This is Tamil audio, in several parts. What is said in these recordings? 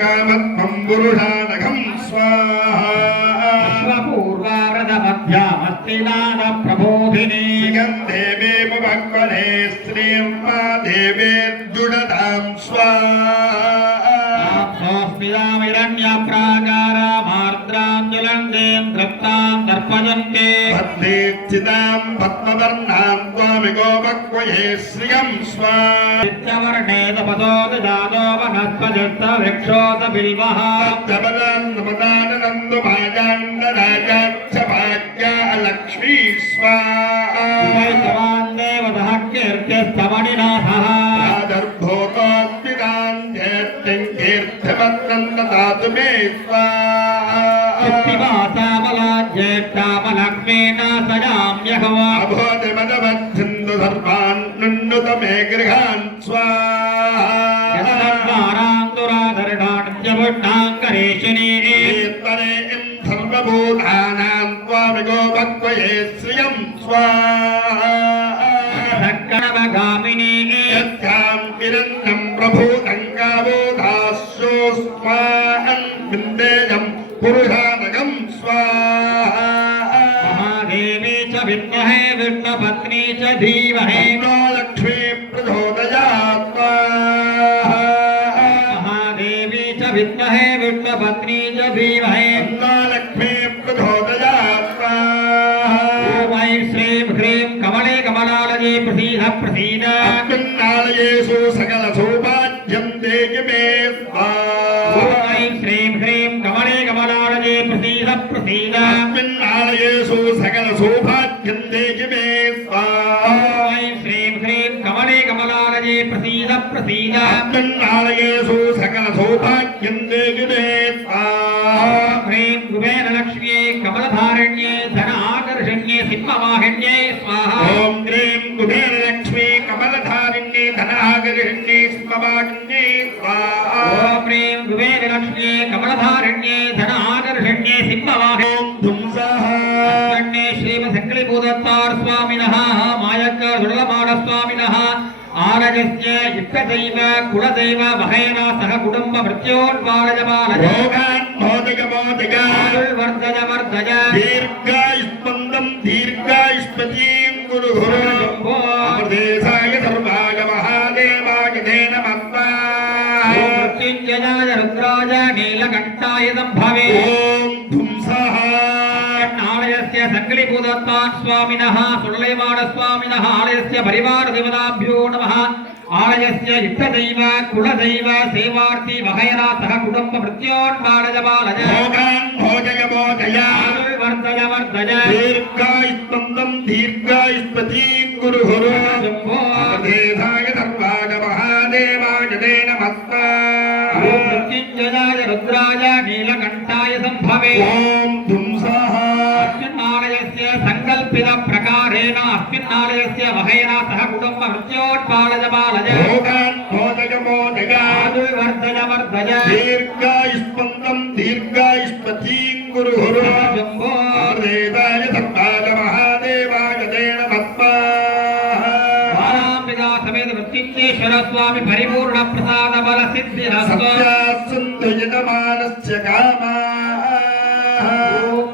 कामत्वं पुरुषानघं स्वाहा अश्वपूर्वारथमध्यामस्तिनाद प्रबोधिनी गन्धेवे भगवने श्रीर्मा देवेर्जुडतां स्वाहा स्मिरामिरण्यप्राकारामार्द्राञ्जलन्दें दृप्तां दर्पयन्ते पद्मेच्चितां पद्मवर्णां त्वामिगो भक्वये श्रियं स्वाहा तपतो ददातो वनस्पतिस्तवृक्षोत बिल्वः जबदानन्दमाजान्दराजाच्च भाग्या लक्ष्मी स्वाहा देवतः कीर्त्यस्तमणिनाथः कीर्तिमत्नन्ददातु मे स्वाहामलज्येष्ठामलक्ष्मीन सजाम्यहवाबोधिमदवच्छिन्दु सर्वान् नुन्नुत मे गृहान् स्वाहारान्दुराधरणाढ्यभुष्टाङ्करेशिनी सर्वभूतानां त्वामिगो भक्वये श्रियं स्वाहा गामिनी यस्यां किरण्यं प्रभूतं गावोधास्योस्माहं विन्देयं पुरुषानघं स्वाहा महादेवी च विद्महे विष्णुपत्नी च धीमहि नो लक्ष्मी प्रचोदयात् स्वाहा महादेवी च विद्महे विष्णुपत्नी च धीमहि नो लक्ष्मी प्रचोदयात् स्वाहा ॐ श्रीं ह्रीं कमले कमलालये प्रसीद प्रसीद अस्मिन्नालयेषु सकलसौभाग्यं देहि मे स्वाहा ॐ श्रीं ह्रीं कमले कमलालये प्रसीद प्रसीद अस्मिन्नालयेषु सकलसौभाग्यं देहि मे स्वाहा ॐ श्रीं ह्रीं कमले कमलालये प्रसीद प्रसीद अस्मिन्नालयेषु सकलसौभाग्यं देहि मे स्वाहा ह्रीं कुबेरलक्ष्म्ये कमलधारिण्ये धनाकर्षण्ये सिंहवाहिन्ये स्वाहा ॐ क्रीं कुबेरलक्ष्मी कमलधारिण्ये धनाकर्षण्ये सिंहवाहिन्ये स्वाहा ॐ ह्रीं कुबेरलक्ष्म्ये कमलधारिण्ये धनाकर्षण्ये सिंहवाहिन्ये ॐ धुंसः श्रीमसङ्कलिभूदत्तार स्वामिनः मायक्क सुडलमाड स्वामिनः आरजस्य इष्टदैव कुलदैव महेन सह कुटुम्ब मृत्योर्वाणजमानज रोगान् मोदक वर्धज वर्धज दीर्घायुष्मन्दं दीर्घायुष्पतीं गुरु अमृतेशाय सर्वाय महादेवाय ते नमः मृत्युञ्जयाय रुद्राय नीलकण्ठाय सम्भवे ॐ धुंसः आलयस्य सङ्कलिभूदत्तान् स्वामिनः सुडलमाड स्वामिनः आलयस्य परिवारदेवताभ्यो नमः आलयस्य इष्टदैव कुलदैव सेवार्थी महेना सह कुटुम्ब मृत्योन्मानजमानज रोगान् मोदय वर्धज वर्धज दीर्घायुष्मन्दं दीर्घायुष्पतीं गुरु अमृतेशाय सर्वाय महादेवाय ते नमः मृत्युञ्जयाय रुद्राय नीलकण्ठाय सम्भवे ॐ धुंसः आलयस्य संकल्पित प्रकारेण अस्मिन्नालयस्य महेना सह कुटुम्ब मृत्योत्पादजमानज रोगान् मोदय वर्धज वर्धज दीर्घायुष्मन्दं दीर्घायुष्पतीं गुरु अमृतेशाय सर्वाय महादेवाय ते नमः बालाम्बिका समेत मृत्युञ्जेश्वर स्वामी परिपूर्ण प्रसाद बल सिद्धिरस्तु सत्यासन्तु यजमानस्य कामाः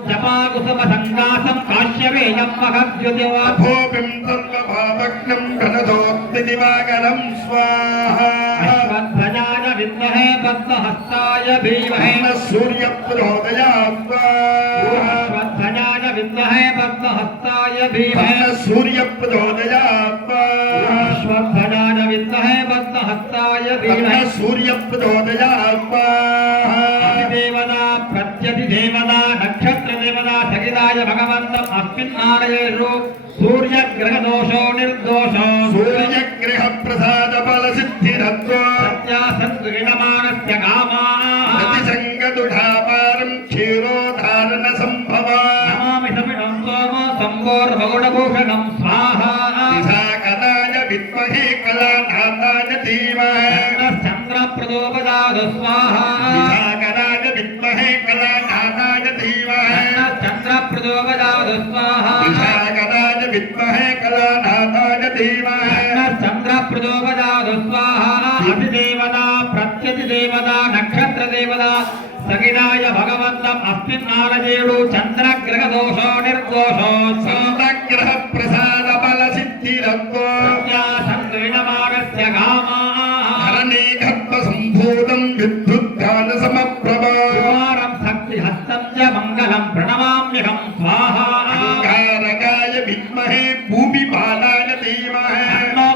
जपाकुसुम संगासं काश्यपेयं महद्युतिवाभोपिं सर्वभावग्नं घनदोत्तिदिवाकरं स्वाहा अश्वत्थजाय विद्महे पद्महस्ताय धीमहि सूर्यप्रचोदयात् स्वाहा अश्वत्थजाय विद्महे पद्महस्ताय धीमहि सूर्यप्रचोदयात् स्वाहा अश्वत्थजाय विद्महे पद्महस्ताय धीमहि सूर्यप्रचोदयात् स्वाहा देवता प्रत्यधिदेवता नक्षत्रदेवता सहिताय भगवन्तम् अस्मिन्नालयेषु सूर्यग्रहदोषो निर्दोषो सूर्यग्रहप्रसादफलसिद्धिरत्वा सत्यासद्गृणमानस्य कामाः प्रतिसङ्गदुढापारं क्षीरोधारणसम्भवा नमामि समिणं सोम सम्भोर्भगुणभूषणं स्वाहा विशाखनाय विद्महे कलानाथाय धीमहि चन्द्रप्रदोपदाद स्वाहा विशाखनाय विद्महे कलानाथाय धीमहि चन्द्रप्रदोपदाद स्वाहा विशाखनाय विद्महे कलानाथाय धीमहि चन्द्रप्रदोपदाद स्वाहा अधिदेवता प्रत्यधिदेवता नक्षत्रदेवता దేవదా సగిదాయ భగవంతం అస్మిన్నారజేడు చంద్రగ్రహ దోషో నిర్దోషో చంద్రగ్రహ ప్రసాద బల సిద్ధిరత్తో సంగమాగస్య కామా ధరణీ గర్భ సంభూతం విద్యుద్ధాన సమప్రభారం శక్తి హస్తం చ మంగళం ప్రణమామ్యహం స్వాహా అంగారకాయ విద్మహే భూమిపాలాయ ధీమహి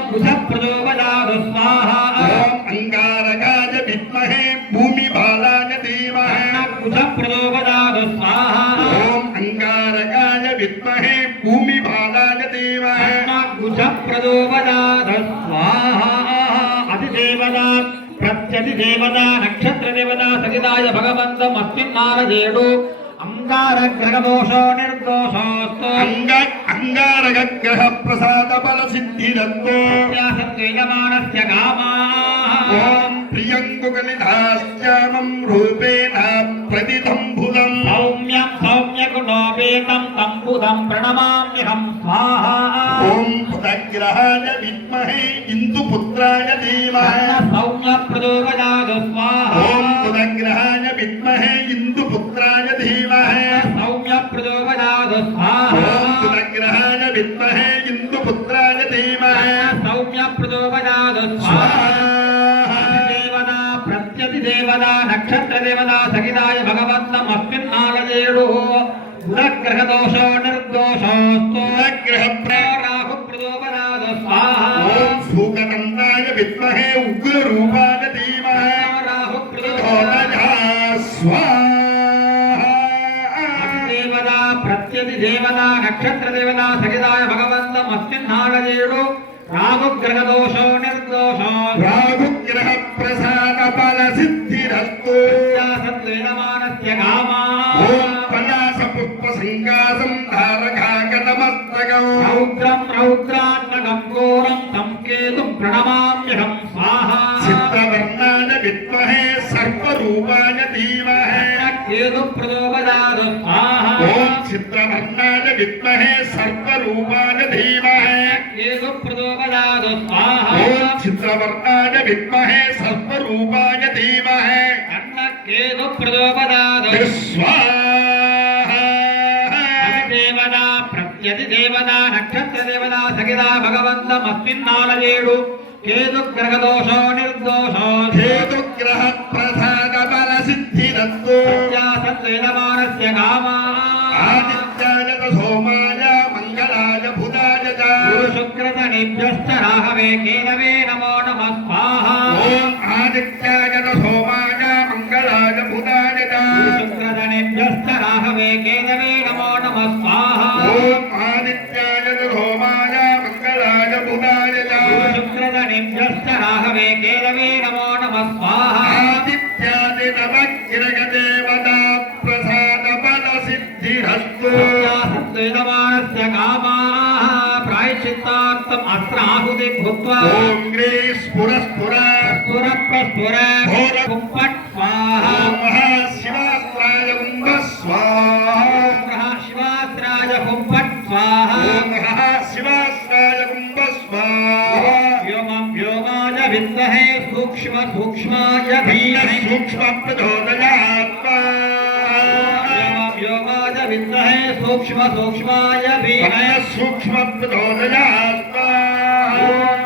కుశ ప్రచోదయాదు స్వాహా ఓం అంగారకాయ విద్మహే భూమిపాలాయ ధీమహి కుశ ప్రచోదయాదు స్వాహా ఓం అంగారకాయ విద్మహే భూమిపాలాయ ధీమహి కుశ ప్రచోదయాదు స్వాహా అతిదేవదా ప్రత్యధిదేవదా నక్షత్ర దేవదా సగిదాయ భగవంతం అస్మిన్నారజేడు అంగారగ్రహ దోషో నిర్దోషోస్తు అంగారక గ్రహ ప్రసాద బల సిద్ధిరత్తో సత్యమానస్య కామా ఓం ప్రియంగుగలిధాశ్యామం రూపేణ ప్రతిదంబులం సౌమ్యం సౌమ్యగుణోపేతం తంబుధం ప్రణమామ్యహం స్వాహా ఓం పుతగ్రహాయ విద్మహే ఇందుపుత్రాయ ధీమహి సౌమ్య ప్రచోదయాదు స్వాహా ఓం పుతగ్రహాయ విద్మహే ఇందుపుత్రాయ ధీమహి సౌమ్య ప్రచోదయాదు స్వాహా ఓం పుతగ్రహాయ విద్మహే ఇందుపుత్రాయ ధీమహి సౌమ్య ప్రచోదయాదు స్వాహా దేవదా ప్రత్యధిదేవదా నక్షత్ర దేవదా సగిదాయ భగవంతం అస్మిన్నారజేడు గుణగ్రహ దోషో నిర్దోషోస్తు గ్రహ రాహు ప్రచోదయాదు స్వాహా ఓం సూకదండాయ విద్మహే ఉగ్ర రూపాయ ధీమహి రాహు ధోతజా స్వాహా దేవదా ప్రత్యధిదేవదా నక్షత్ర దేవదా సగిదాయ భగవంతం అస్మిన్నారజేడు రాహుగ్రహ దోషో నిర్దోషో రాహుగ్రహ ప్రసాద బల సిద్ధిరస్తు సత్వేనమానస్య కామా ఓం పలాస పుష్ప సంగాసం ధారకాగతమస్తకం రౌద్రం రౌద్రాన్నగం ఘోరం సంకేతుం ప్రణమామ్యహం స్వాహా చిత్రవర్ణాయ విద్మహే సర్వరూపాయ ధీమహి కేతు ప్రచోదయాదు స్వాహా ఓం చిత్రవర్ణాయ విద్మహే సర్వరూపాయ ధీమహి కేతు ప్రచోదయాదు స్వాహా ఓం చిత్రవర్ణాయ విద్మహే సర్వరూపాయ ధీమహి కేతు ప్రచోదయాదు స్వాహా దేవదా ప్రత్యధిదేవదా నక్షత్ర దేవదా సగిదా భగవంతం అస్మిన్నారజేడు కేతుగ్రహ దోషో నిర్దోషో హేతుగ్రహ ప్రసాద బల సిద్ధిరస్తు సత్వేనమానస్య కామా ఆదిత్యాయ సోమాయ మంగళాయ బుధాయ చ శుక్రతనిభ్యశ్చ రాహవే కేతవే నమో నమః స్వాహా ఓం ఆదిత్యాయ సోమాయ మంగళాయ బుధాయ చ శుక్రతనిభ్యశ్చ రాహవే కేతవే నమో నమః స్వాహా ఓం ఆదిత్యాయ సోమాయ మంగళాయ బుధాయ చ శుక్రతనిభ్యశ్చ రాహవే కేతవే నమో నమః స్వాహా ఆదిత్యాది నవగ్రహ దేవతా ప్రసాద బల సిద్ధిరస్తు సత్వేనమానస్య కామా ప్రాయశ్చిత్తార్థం అస్త్ర ఆహుతి భూత్వా ఓం గ్రీ స్ఫుర స్ఫుర స్ఫుర కుంపట్ స్వాహా ఓం మహాశివాస్త్రాయ కుంభ స్వాహా శివాస్త్రాయ కుంపట్ స్వాహా ఓం మహాశివాస్త్రాయ కుంభ స్వాహా వ్యోమం వ్యోమాయ విద్మహే సూక్ష్మ సూక్ష్మాయ ధీమహి సూక్ష్మ ప్రచోదయాత్మా వ్యోమాయ విద్మహే సూక్ష్మ సూక్ష్మాయ ధీమహి సూక్ష్మ ప్రచోదయాత్మా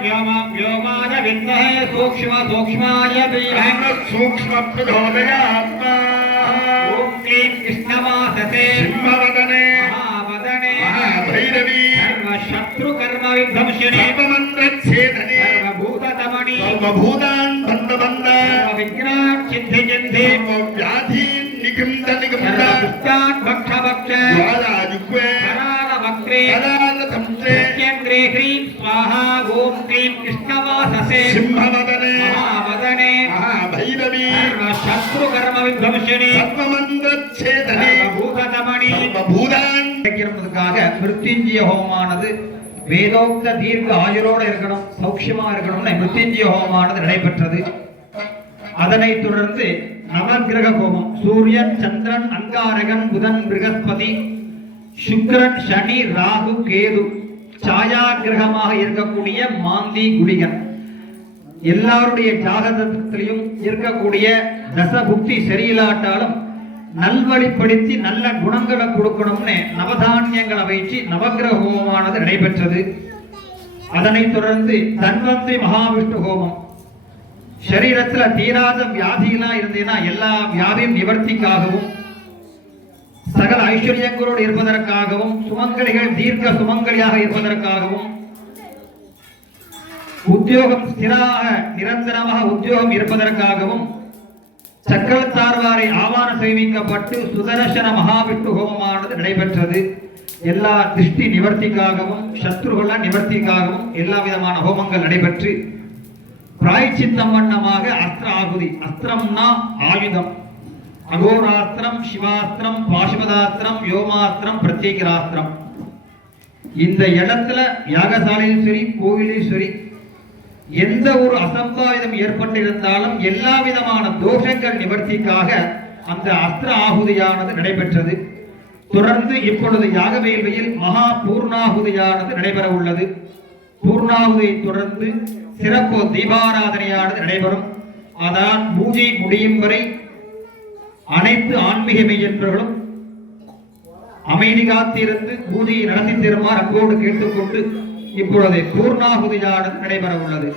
వ్యోమం వ్యోమాయ విద్మహే సూక్ష్మ సూక్ష్మాయ ధీమహి సూక్ష్మ ప్రచోదయాత్మా ఓం క్లీం కృష్ణవాసతే సింహవదనే మహావదనే మహాభైరవీ సర్వశత్రు కర్మ విధ్వంసిని సర్వమంత్రఛేదనే సర్వభూతతమణి సర్వభూతాన్ బంధబంధ విఘ్నాన్ సిద్ధి సిద్ధి వ్యాధీన్ నిగంధ నిగంధ సర్వభుక్తాన్ భక్ష భక్ష జ్వాలాయుగ్వే కరాల వక్త్రే కరాలతంత్రే సత్యంగ్రే హ్రీం స్వాహా ఓం క్లీం కృష్ణవాససే సింహవదనే మహావదనే మహాభైరవీ సర్వశత్రు కర్మ విధ్వంసిని சர்வமந்திரச்சேதனே சர்வபூததமணி சர்வபூதான் கிடைக்கிறதுக்காக மிருத்யுஞ்சய ஹோமமானது வேதோக்த தீர்க்க ஆயுரோட இருக்கணும் சௌக்கியமா இருக்கணும்னு மிருத்யுஞ்சய ஹோமமானது நடைபெற்றது. அதனைத் தொடர்ந்து நவக்கிரக ஹோமம் சூரியன் சந்திரன் அங்காரகன் புதன் ப்ரகஸ்பதி சுக்கிரன் சனி ராகு கேது சாயா கிரகமாக இருக்கக்கூடிய மாந்தி குடிகன் எல்லாருடைய ஜாதகத்திலையும் இருக்கக்கூடிய தசபுக்தி சரியில்லாட்டாலும் நல்வழிப்படுத்தி நல்ல குணங்களை கொடுக்கணும்னு நவதானியங்களை வைத்து நவக்கிரக ஹோமமானது நடைபெற்றது. அதனைத் தொடர்ந்து தன்வந்திரி மகாவிஷ்ணு ஹோமம். சரீரத்துல தீராத வியாதியெல்லாம் இருந்ததுன்னா எல்லா வியாதியும் நிவர்த்திக்காகவும் சகல ஐஸ்வர்யங்களோடு இருப்பதற்காகவும் சுமங்கலிகள் தீர்க்க சுமங்கலியாக இருப்பதற்காகவும் உத்தியோகம் ஸ்திராக நிரந்தரமாக உத்தியோகம் இருப்பதற்காகவும் சக்கரத்தார்வாரை ஆவான செய்விக்கப்பட்டு சுதர்சன மகாவிஷ்ணு ஹோமமானது நடைபெற்றது. எல்லா திருஷ்டி நிவர்த்திக்காகவும் சத்ருகள நிவர்த்திக்காகவும் எல்லா விதமான ஹோமங்கள் நடைபெற்று பிராய்ச்சித்தம் வண்ணமாக அஸ்திர ஆகுதி. அஸ்திரம்னா ஆயுதம். அகோராஸ்திரம், சிவாஸ்திரம், பாசுபதாஸ்திரம், யோமாஸ்திரம், பிரத்யேகராஸ்திரம். இந்த இடத்துல யாகசாலையும் சரி கோவிலையும் சரி எந்த ஒரு அசம்பாவிதம் ஏற்பட்டிருந்தாலும் எல்லா விதமான தோஷங்கள் நிவர்த்திக்காக அந்த அஸ்திர ஆகுதியானது நடைபெற்றது. தொடர்ந்து இப்பொழுது யாகவேள்வியில் மகா பூர்ணாகுதியானது நடைபெற உள்ளது. பூர்ணாகுதியை தொடர்ந்து சிறப்பு தீபாராதனையானது நடைபெறும். அதான் பூஜை முடியும் வரை அனைத்து ஆன்மீக மெய்யன்பர்களும் அமைதி காத்திருந்து பூஜையை நடத்தி தருமாறு அங்கோடு கேட்டுக்கொண்டு இப்பொழுது பூர்ணாகுதியானது நடைபெற உள்ளது.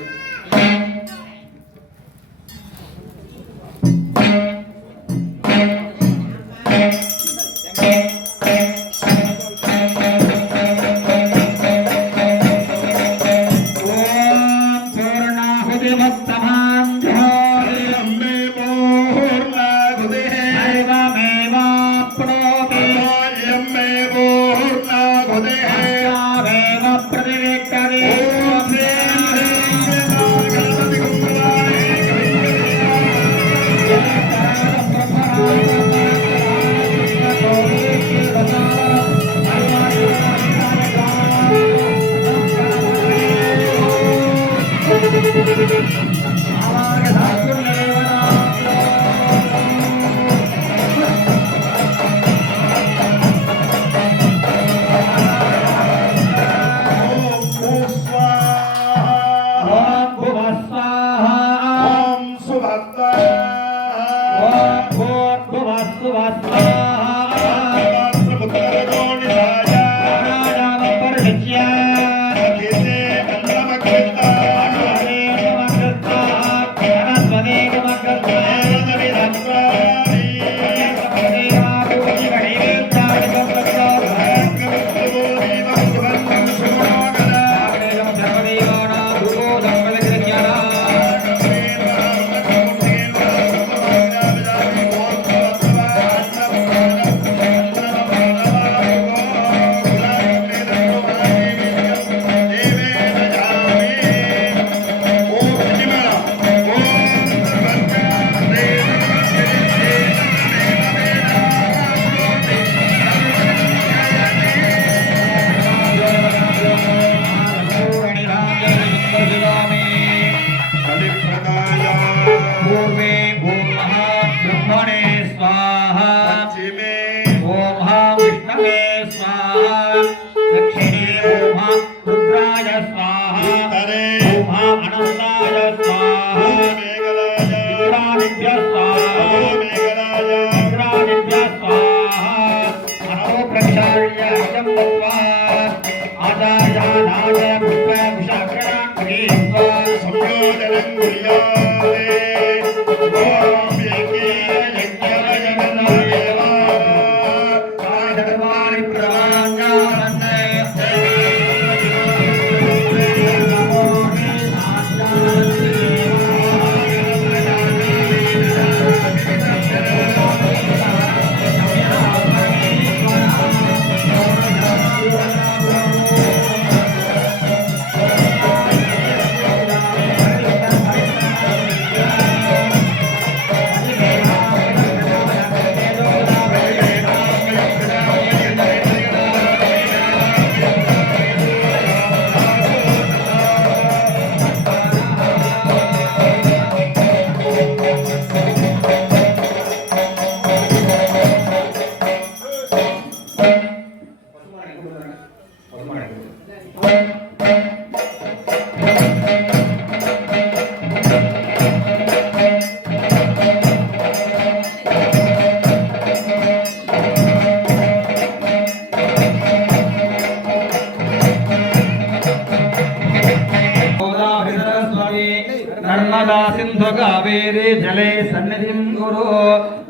नर्मदा सिंधु कावेरी जले सन्निधिं गुरु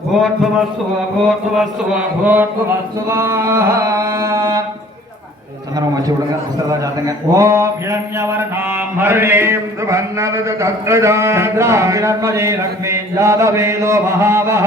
भूर्भुवस्सुः भूर्भुवस्सुः भूर्भुवस्सुः चंद्रमा वच्चु विडुंगा पुस्तकाला जातंगा ओम हिरण्यवर्णां हरिणीं चंद्राग्निर्मये लक्ष्मी जातवेदो महावः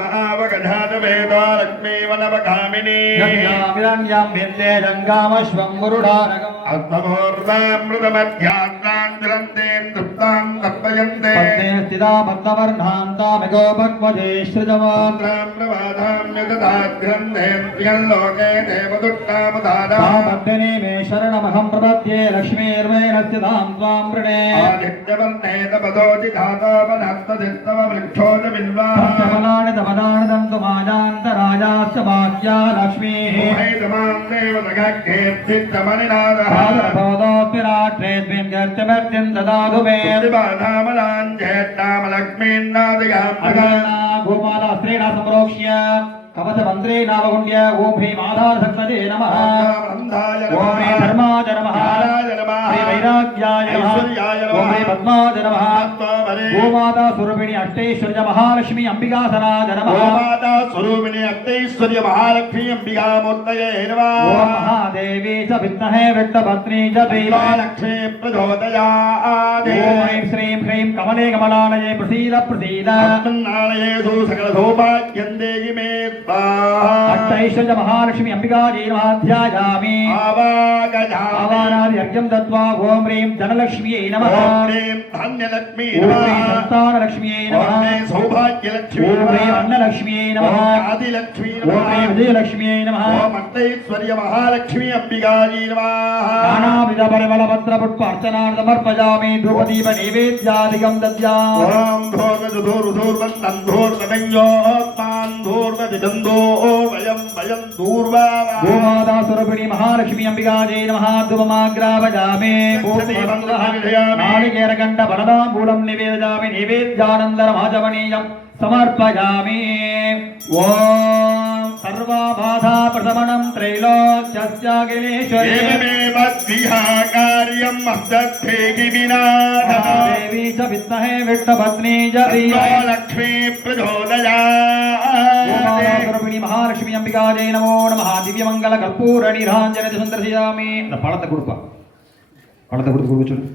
महावगधातवेदो लक्ष्मी वनवगामिनी हिरण्यं विद्ये जङ्गामश्वं गुरुडारकम् अर्थमोर्वामृतमध्यान्तिरन्तें तृप्तां तर्पयन्ते पद्मे स्थिता पद्मवर्णां तामिको भग्वजे सृजवान् प्रवादां यददाग्रन्थें प्रियल्लोके देवदुट्टामुदारा पद्मिनी मे शरणमहं प्रपद्ये लक्ष्मीर्वैरस्य धां त्वां वृणे आदित्यवन्ते तपदोति धातावनस्तदिस्तव वृक्षोज बिल्वाः पञ्चफलानि तपदानि दन्तुमाजान्तराजाश्च वाक्या लक्ष्मीः मोहैतमां देवदगक्षेत्सिद्धमनिनादः पादभवदोऽस्मिराट्रेऽस्मिन् गर्त्यमर्त्यं ददातु मे दिबाधामलाञ्जेट्टामलक्ष्मीन्नादिगां गोमाला स्त्रीणा संप्रोक्ष्य कवचमन्त्रे नावगुण्य ॐ ह्रीं आधारशक्तये नमः ॐ ह्रीं धर्माय नमः श्री वैराग्याय नमः ॐ ह्रीं पद्माय नमः गोमाता स्वरूपिणी अष्टैश्वर्य महालक्ष्मी अंबिकासनाय नमः गोमाता स्वरूपिणी अष्टैश्वर्य महालक्ष्मी अंबिकामूर्तये नमः ॐ महादेवी च विद्महे विट्टभद्री च धीमहि लक्ष्मी प्रचोदयात् ॐ ऐं श्रीं ह्रीं कमले कमलालये प्रसीद प्रसीद नालयेषु सकल सौभाग्यं देहि मे अष्टैश्वर्य महालक्ष्मी अंबिकायै नमः ध्यायामि आवाहनादि अर्घ्यं दत्त्वा ॐ ह्रीं धनलक्ष्म्यै नमः ॐ ह्रीं धन्यलक्ष्मी ॐ ह्रीं संतानलक्ष्म्यै नमः ॐ ह्रीं सौभाग्यलक्ष्मी ॐ ह्रीं अन्नलक्ष्म्यै नमः आदिलक्ष्मी ॐ ह्रीं विजयलक्ष्म्यै नमः ॐ अष्टैश्वर्य महालक्ष्मी अंबिकायै नमः नानाविध परिमलपत्र पुष्प अर्चनां समर्पयामि धूपदीप नैवेद्यादिकं दद्यामि ॐ धूर्वधूर्वन्तं धूर्वदञ्जोत्मान् धूर्वदिदन्दो वयं धूर्वा गोमाता स्वरूपिणी महालक्ष्मी अंबिकायै नमः धूपमाग्रापयामि नारिकेरकण्ड फलदाम्बूलं निवेदयामि नैवेद्यानन्तरमाचमनीयं समर्पयामि ॐ सर्वबाधा प्रशमनं त्रैलोक्यस्याखिलेश्वरी एवमेव द्विहाकार्यं मद्दद्धेहि विनाशः देवी च विद्महे विट्टभद्री च धीमहि लक्ष्मी प्रचोदयात् स्वरूपिणी महालक्ष्मी अंबिकायै नमो नमः दिव्यमंगल कर्पूर निराञ्जन सुन्दर्शयामि இந்த பழத்தை கொடுப்பா பழத்தை கொடுக்க சொல்லு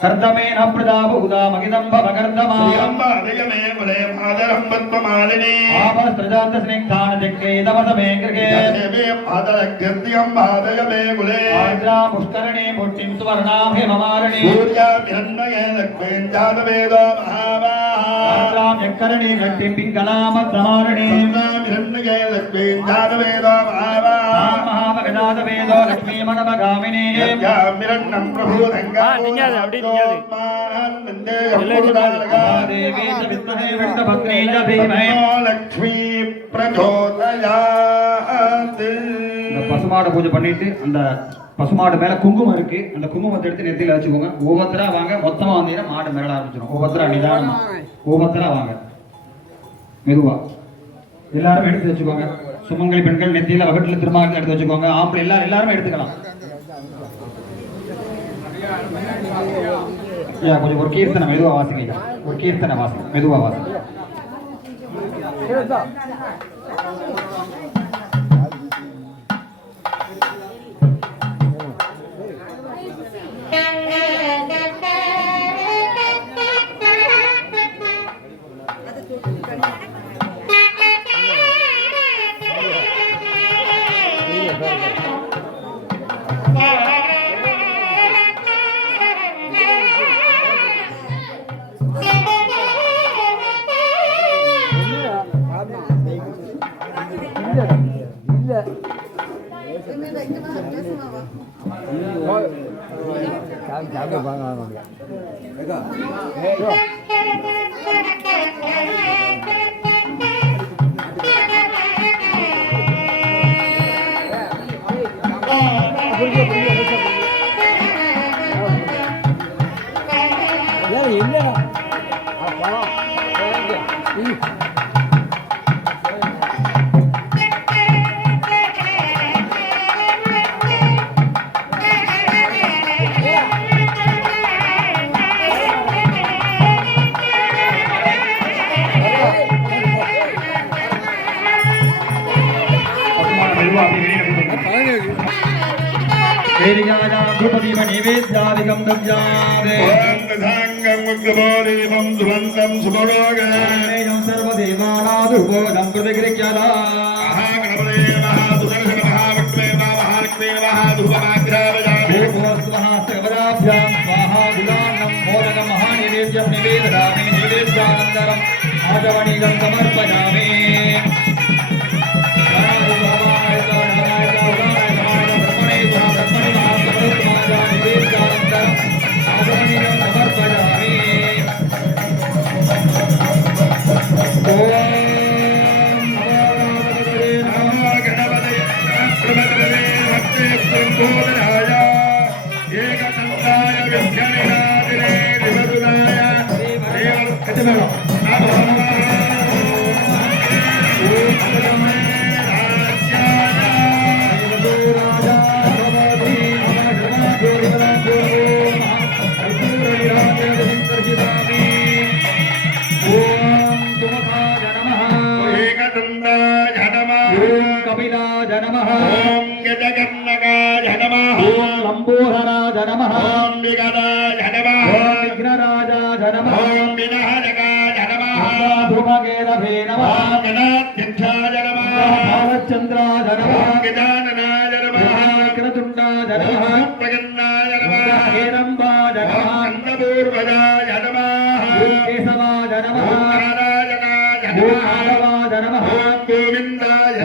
कर्दमेन प्रजाबहुदा मगिदम्ब भगर्दमा श्रीअम्बादयमे कुले मादरं पद्ममालिनी आपस्त्रजात स्निग्धान जग्गे दमदमे गृहे देवे पादलग्यन्त्यम्बादयमे कुले आज्रा पुष्करणे मुट्टिं सुवर्णां हेममालिनी सूर्याभिरन्मये लक्ष्मीं जातवेदो महावाः आज्रां यक्करणे गट्टिं पिङ्गलामद्रमालिनी सूर्याभिरन्मये लक्ष्मीं जातवेदो महावाः महाभगजातवेदो लक्ष्मीमणमगामिनी यज्ञामिरन्नं प्रभूतङ्गा देवी च विद्महे विट्टभद्री च धीमहि लक्ष्मी प्रचोदयात् இந்த பசுமாடு பூஜை பண்ணிட்டு அந்த பசுமாடு மேல குங்குமம் இருக்கு அந்த குங்குமத்தை எடுத்து நெத்தியில வச்சுக்கோங்க ஒவ்வொருத்தரா வாங்க மொத்தமா வந்தீங்கன்னா மாடு மிரள ஆரம்பிச்சிடும் ஒவ்வொருத்தரா நிதானமா ஒவ்வொருத்தரா வாங்க மெதுவா எல்லாரும் எடுத்து வச்சுக்கோங்க சுமங்கலி பெண்கள் நெத்தியில வகட்டில திரும்ப எடுத்து வச்சுக்கோங்க ஆம்பளை எல்லாருமே எடுத்துக்கலாம் கொஞ்சம் ஒரு கீர்த்தனை மெதுவா வாசிங்க ஒரு கீர்த்தனை வாசிங்க மெதுவா வாசிங்க वेदिकायां धूपदीप नैवेद्यादिकं दद्यात् ओम दधांगं उग्रबोधिपं धुवन्तं सुभोगं सर्वदेवानाधुपोदं प्रतिगृह्यता महागणपते महादुर्दर्शन महाविष्णवे महालक्ष्मी महाधूपमाग्रावयामि स्वाहाभ्यां स्वाहा गुलान्नं मोदकं महानैवेद्यं निवेदयामि नैवेद्यानन्तरम् आचमनीयं समर्पयामि लंबोदराज नमः ओम विगदाय नमः विघ्नराजाय नमः ओम विनायकाय नमः धूमकेतवे नमः गणाध्यक्षाय नमः भालचंद्राय नमः गजाननाय नमः क्रतुंडाय नमः प्रगन्नाय नमः हेरंबाय नमः नंदपूर्वजाय नमः केशवाय नमः नारायणाय माधवाय नमः गोविंदाय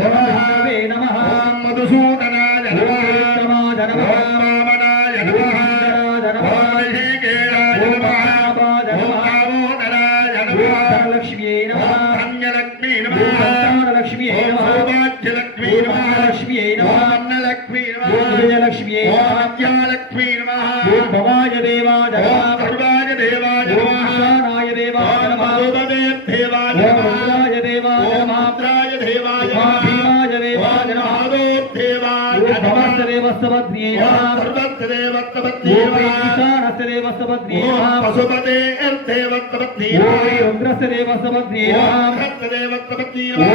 नमः मधुसूदनाय नमः वामनाय नमः लक्ष्मी नमः धन्यलक्ष्मी नमः लक्ष्मी नमः सौभाग्यलक्ष्मी नमः लक्ष्मी नमः अन्नलक्ष्मी नमः विजयलक्ष्मी नमः लक्ष्मी नमः भवाय देवाय नमः भवाय देवाय नमः शानाय देवाय नमः देवाय नमः देवाय नमः त्राय देवाय नमः भीमाय देवाय नमः देवाय नमः देवस्तवद्ये नमः सर्वदेवस्तवद्ये नमः ईशानस्य देवस्तवद्ये नमः पशुपते देवस्तवद्ये नमः रुद्रस्य देवस्तवद्ये नमः देवस्तवद्ये नमः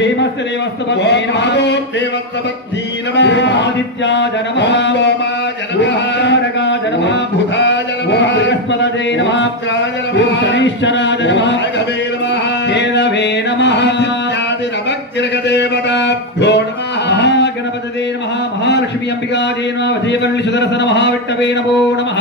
भीमस्य देवस्तवद्ये नमः देवस्तवद्ये नमः आदित्याय नमः सोमाय नमः तारकाय नमः बुधाय नमः बृहस्पतये नमः त्राय नमः शनीश्चराय नमः राघवे नमः केलवे नमः आदि नमग्रगदेवताभ्यो नमः गणपतये नमः महालक्ष्मी अंबिकायै नमः वज्रवल्ली सुदर्शन महाविष्णवे नमो नमः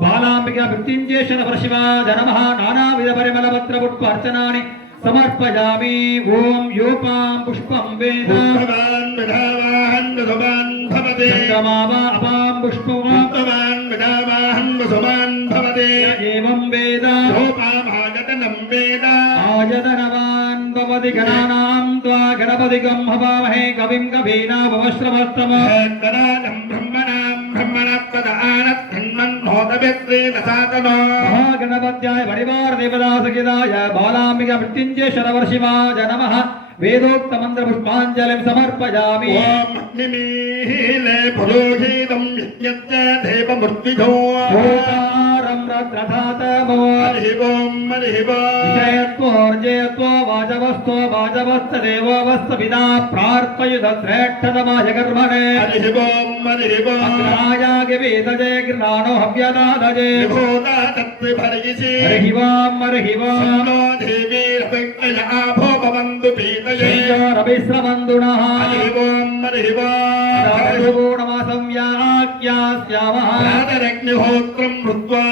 बालांबिका मृत्युंजय परशिवाय नमः नानाविध परिमल पत्र पुष्प अर्चनानि समर्पयामि ओम योपां पुष्पं वेद भगवान् विधावाहन् सुभान् भवते चन्द्रमावा अपां पुष्पं भगवान् विधावाहन् सुभान् भवते एवं वेद योपां आयतनं वेद आयतनवान् भवति गणानां त्वा गणपतिगं हवामहे कविं कवीनावश्रवस्तमः गणानं ब्रह्मणां ब्रह्मणपदानत् महागणपत्याय परिवार देवदासकिदाय बालांबिका मृत्युंजय शरवर्षिवाय नमः वेदोक्त मंत्र पुष्पांजलिं समर्पयामि ओम निमीले पुरोहितं यज्ञस्य देवमूर्तिजो ओंकारं रत्रधातमो हरिओम विषयत्वोर्जयत्वो वाजवस्तो वाजवस्तदेवोऽवस्तविदा प्रार्थयुध श्रेष्ठतमाय कर्मणे हरिओम अग्रायागे वेदजे गृणानो हव्यनादजे भूता तत्त्वभरिषि हरिवाम नो देवी रविक्तय आभो भवन्तु पीतये रविश्रमन्दुनः हरिओम पूर्णमासंव्याख्यास्यामः राजरग्निहोत्रं कृत्वा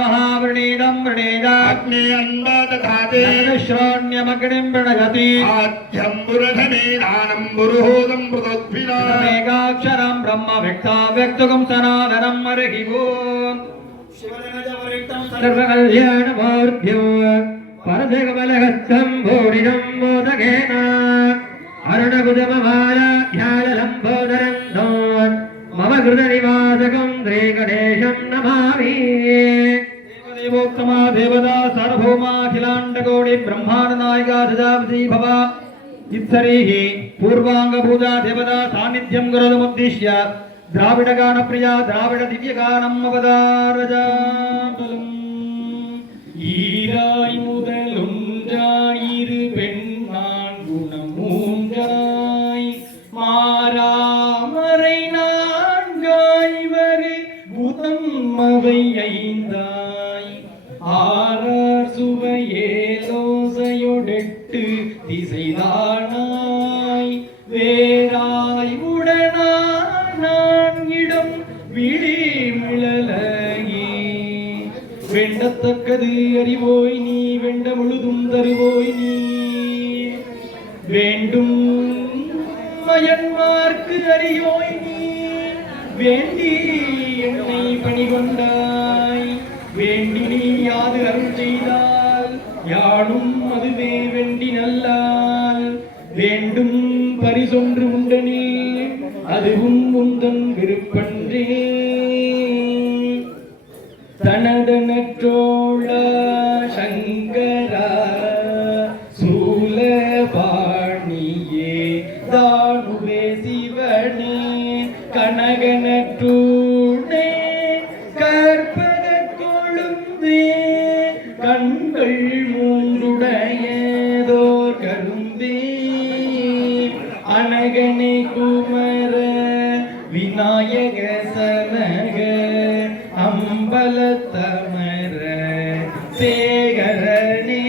महावृणीडं वृणेजाग्ने अन्वादधाते श्रोण्यमग्निं वृणयति आद्यं पुरुषमेधानं पुरुहोदं मृतोद्भिना मेघाक्षरं ब्रह्म व्यक्ता व्यक्तुकं सनातनं हरिः ओम् सर्वकल्याणमूर्भ्यो परजगबलहस्तं भूरिजं मोदकेन अरुणभुजममालाख्याय लम्बोदरं दोन् मम हृदयनिवासकं श्रीगणेशं नमामि देवोत्तमा देवता सार्वभौमाखिलाण्डकोटि ब्रह्माण्डनायिका जजापति भव इत्सरीः पूर्वाङ्गपूजा देवता सान्निध्यं गुरुमुद्दिश्य द्राविडगानप्रिया द्राविड दिव्यगानम् अवतारजातुलम् ஈராய் முதலுன்றாயிரு பெண்ணான் குணம் மூன்றாய் மாறாமறை நான்காய்வ எட்டு திசைதானாய் வேறாய் உடனாய் நான் இடம் விழிமிழலையே வேண்டத்தக்கது அறிவோய் நீ வெண்ட முழுதும் தருவோய் நீ வேண்டும் மயன்மார்க்கு அறியோய் நீ வேண்டி என்னை பணிகொண்டாய் வேண்டி நீ யாது அருள் செய்தால் யானும் அதுவே வேண்டி நல்லால் வேண்டும் பரிசொன்று உண்டனில் அதுவும் உந்தன் விருப்பன்றே தனதனற்றோள சங்கரா சூலபாணியே தானுவே சிவனே கனகனற்றூனே கற்பக கொழுந்தே கண்கள் மூன்றுடையதோர் கருந்தே அனகனே குமர விநாயக சனக அம்பலத்தமர சேகரனே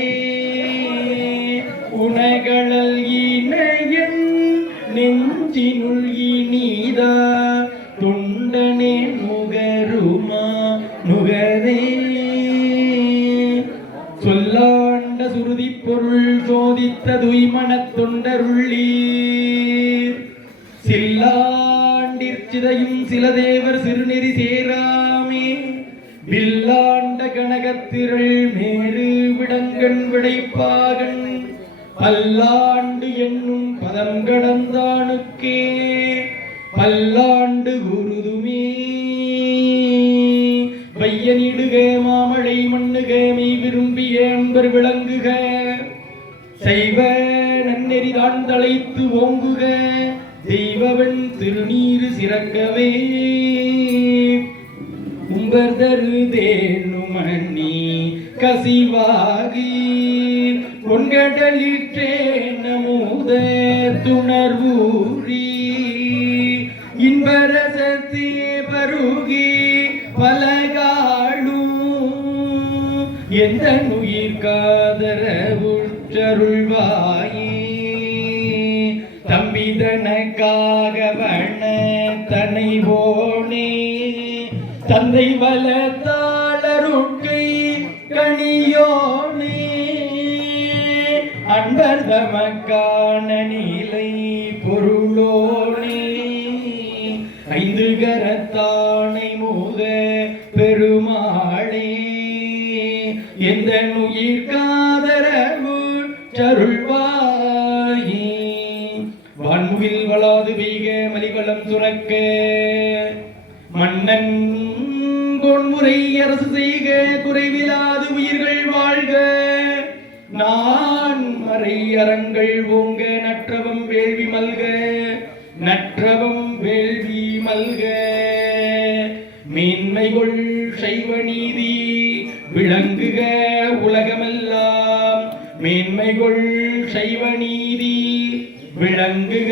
உனகளல் இணையன் நெஞ்சினுள் இனிதா துண்டனே நுகருமா நுகரே சொல்லாண்ட சுருதி பொருள் சோதித்த துய்மனத் தொண்டருள்ளீர் சில்லாண்டிற்சிதையும் சில தேவர் சிறுநெறி சேராமே வில்லாண்ட கனகத்திரள் மேரு விடங்கண் விடைப்பாகன் பல்லாண்டு என்னும் பதம் கடந்தானுக்கே பல்லாண்டு குருதுமே வையனிடுக மாமழை மண்ணுக மெய் விரும்பிய அன்பர் விளங்குக செய்வ நன்னெறிதான் தலைத்து ஓங்குக தெய்வவன் திருநீரு சிறக்கவே உம்பர்தரு தேனுமணி கசிவாகி பொன்கடலிற்றே நமூத துணர்வூரி இன்பரசத்தே பருகி பலகாளும் எந்த உயிர் காதரவுற்றருள்வாயே தம்பிதனக்காக வண்ண தனைவோனே தந்தை வளத்தாளருட்கை கணியோனே அன்பர் தமக்கான நிலை பொருளோனே ஐந்து கரத்தானை மூத பெருமாளே எந்த உயிர் காதரவு சருள்வாயே வான்முகில் வளாது பெய்க மலிவளம் சுரக்க மன்னன் பொன்முறை அரசு செய்க குறைவிலாது உயிர்கள் வாழ்க நான் மறை அறங்கள் ஓங்க நற்றவம் வேள்வி மல்க நற்றவம் வேள்வி மல்க மேன்மைகொள் சைவ நீதி விளங்குக உலகமெல்லாம் மேன்மைகொள் சைவ நீதி விளங்குக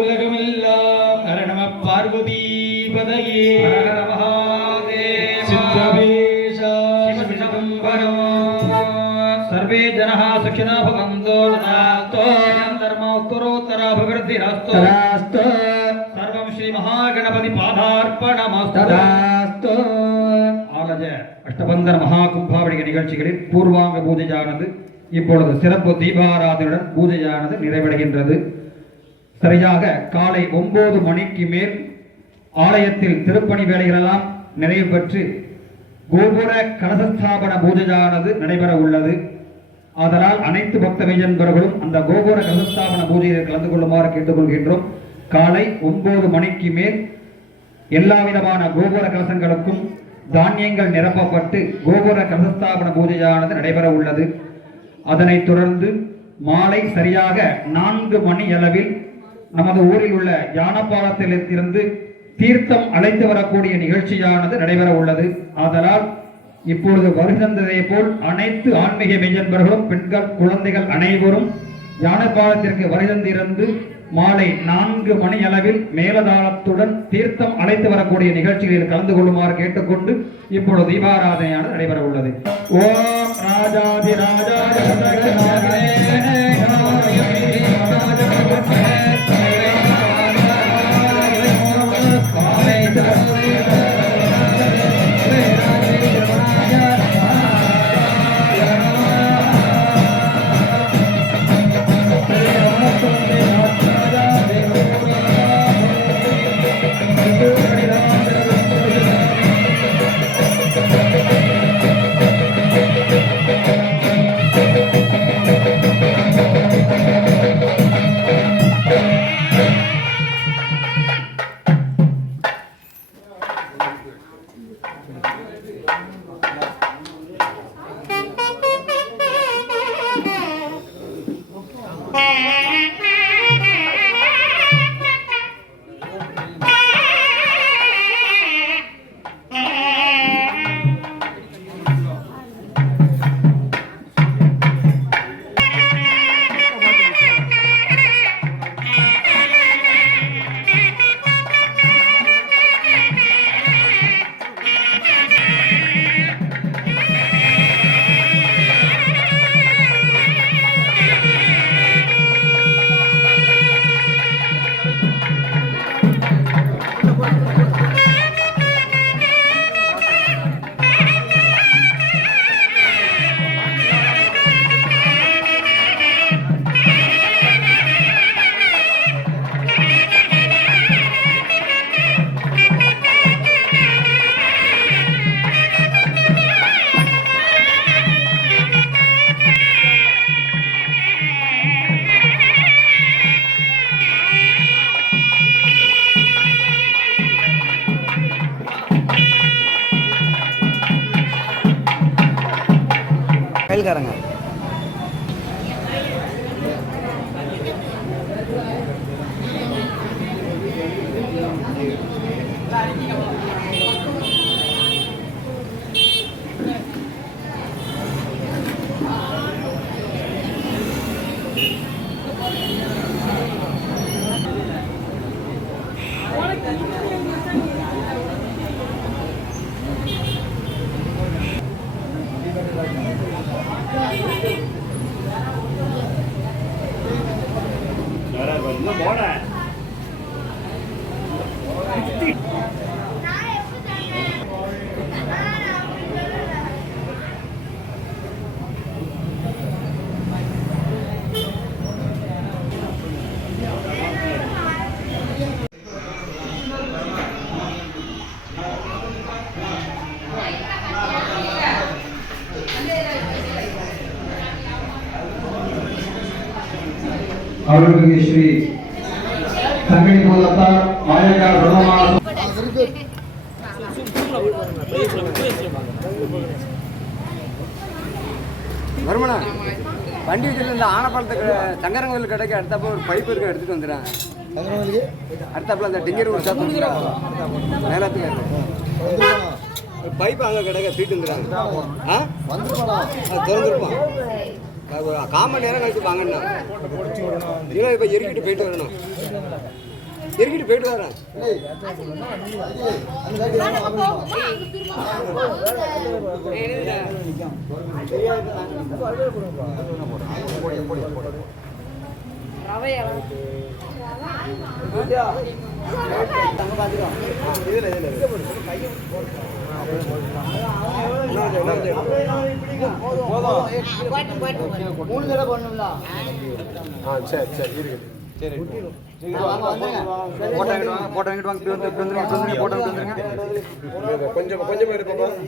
உலகமெல்லாம் ஹர நம பார்வதி பதையே சித்தவேஷா सर्वे जनाः सुखिनो भवन्तु तथास्तु धर्मोत्तरोत्तराभिवृद्धिरस्तु तथास्तु सर्वं श्री महागणपति पादार्पणमस्तु तथास्तु ஆலய அஷ்டபந்தர மகா கும்பாவளிக நிகழ்ச்சிகளில் பூர்வாங்க பூஜையானது இப்பொழுது சிறப்பு தீபாராதனையுடன் பூஜையானது நிறைவடைகின்றது. சரியாக காலை 9 மணிக்கு மேல் ஆலயத்தில் திருப்பணி வேலைகளெல்லாம் நிறைவு பெற்று கோபுர கலசஸ்தாபன பூஜையானது நடைபெற உள்ளது. அதனால் அனைத்து பக்த மெய்யன்பர்களும் அந்த கோபுர கலசஸ்தாபன பூஜையில் கலந்து கொள்ளுமாறு கேட்டுக்கொள்கின்றோம். காலை 9 மணிக்கு மேல் எல்லா விதமான கோபுர கலசங்களுக்கும் தானியங்கள் நிரப்பப்பட்டு கோபுர கலசஸ்தாபன பூஜையானது நடைபெற உள்ளது. அதனைத் தொடர்ந்து மாலை சரியாக 4 மணி அளவில் நமது ஊரில் உள்ள யானப்பாலத்தில் இருந்து தீர்த்தம் அழைத்து வரக்கூடிய நிகழ்ச்சியானது நடைபெற உள்ளது. ஆதலால் இப்பொழுது வருகின்றதை போல் அனைத்து ஆன்மீக மெய்யன்பர்களும் பெண்கள் குழந்தைகள் அனைவரும் யானப்பாலத்திற்கு வருகின்றிருந்து மாலை 4 மணி அளவில் மேலதாளத்துடன் தீர்த்தம் அழைத்து வரக்கூடிய நிகழ்ச்சிகளில் கலந்து கொள்ளுமாறு கேட்டுக்கொண்டு இப்பொழுது தீபாராதனையானது நடைபெற உள்ளது. ஓம் ராஜாதி ராஜா கைல்காரங்க அவர்களுக்கு ஸ்ரீ தங்கடி மூலத்தா ஆயக்கார் பிரதமான வருமனா வண்டி வச்சுட்டு இந்த ஆனப்பாளத்துக்கு சங்கரங்கோவில் கடைக்கு அடுத்தப்போ ஒரு பைப் இருக்க எடுத்துட்டு வந்துடுறேன். அடுத்தாப்புல அந்த டிங்கர் ஒரு சாப்பிட்டு மேலத்துக்கு ஒரு பைப் அங்கே கிடைக்க தூக்கிட்டு வந்துடுறாங்க. திறந்துருப்பான் காமன் நேரம் கழிச்சு வாங்கண்ணா. இல்லை இப்போ எரிக்கிட்டு போயிட்டு வரணும். எரிக்கிட்டு போயிட்டு வரேன். சரி சரி இருக்குது. சரி போட்டோ வாங்கிட்டு வாங்க. கொஞ்சம் கொஞ்சம் இருப்போம்.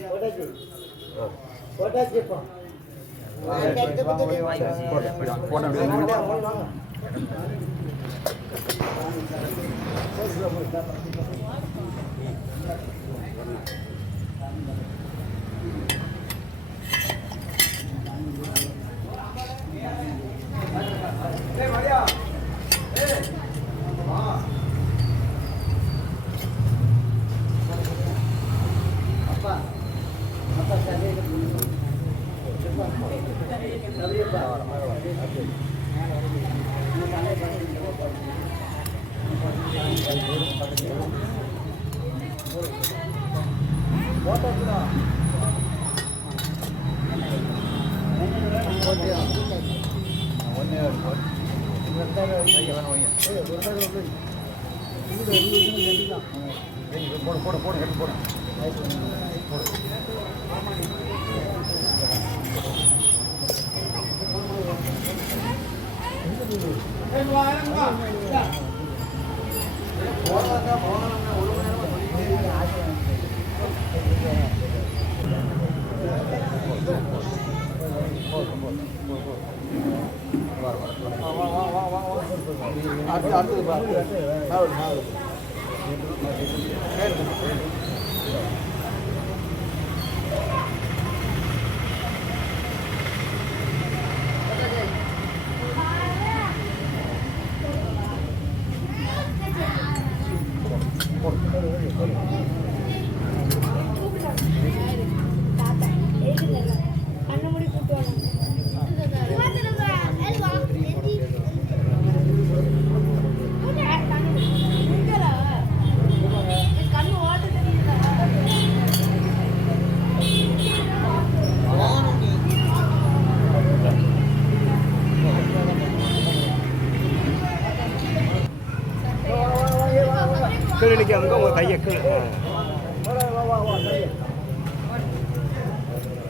கீழே நிற்காம உங்கள் கையை கீழே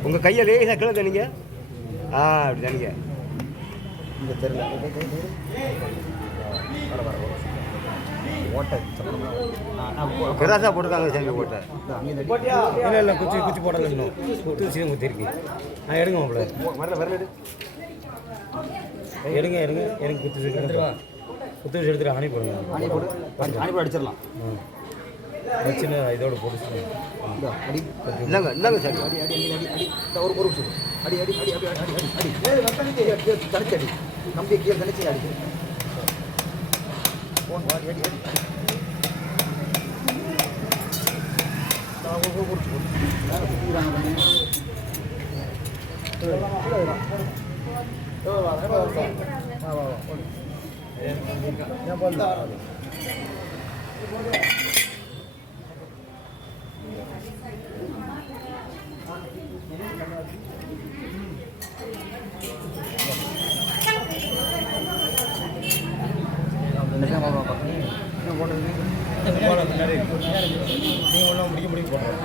உங்கள் கையை லேசாக கீழே தனிங்க. அப்படி தனிங்க. இந்த தெரியல ஓட்டை கிராஸாக போட்டுருக்காங்க சாமி ஓட்டை. இல்லை இல்லை குச்சி குச்சி போடல இன்னும் குத்து சீரம் குத்திருக்கு. எடுங்க மாப்பிள்ள வரல எடுங்க எடுங்க எனக்கு குத்து சீரம் குத்து வச்சு எடுத்துட்டு அணி போடுங்க. அணி போட்டு அடிச்சிடலாம். வச்சுன்னு இதோட போட்டு அடி இல்லைங்க இல்லைங்க சார் அடி அடி அடி அடி அடி ஒரு நிமிஷம் அடி அடி அடி அடி அடி அடி அடி தனிச்சு அடி கம்பி கீழே தனிச்சு அடி அடி அடி அடி முடிக்க போடுறேன்.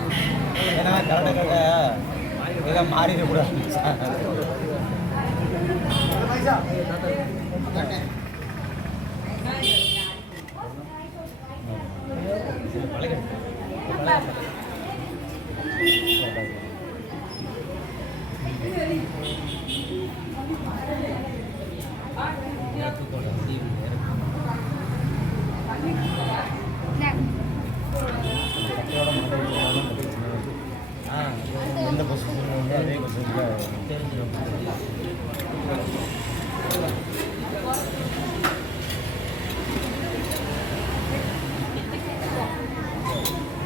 ஏன்னா கரெக்டாக மாறிடக்கூடாது. எந்த பொசிஷன் வந்து அதே பொசிஷனில் தெரிஞ்சிடும்.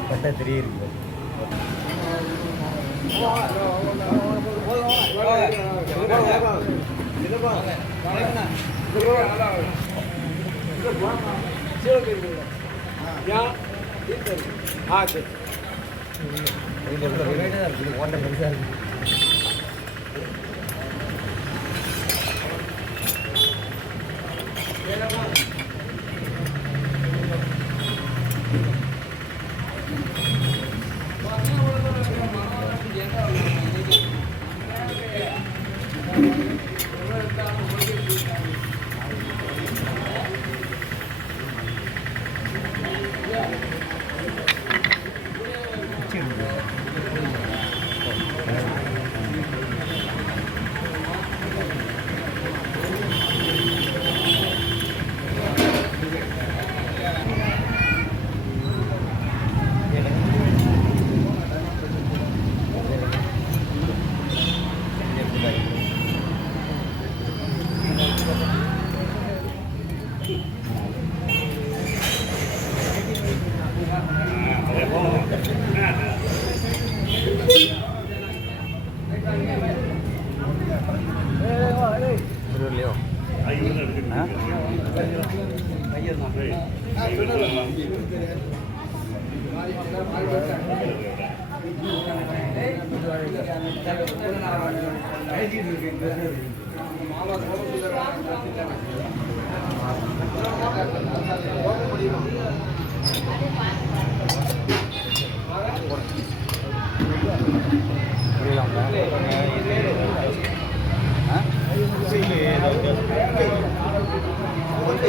கரெக்டாக தெரியுது. ஓட்ட பெருசாக இருக்கு.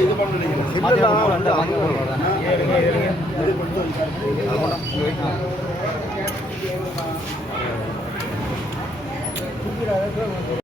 இது பண்ண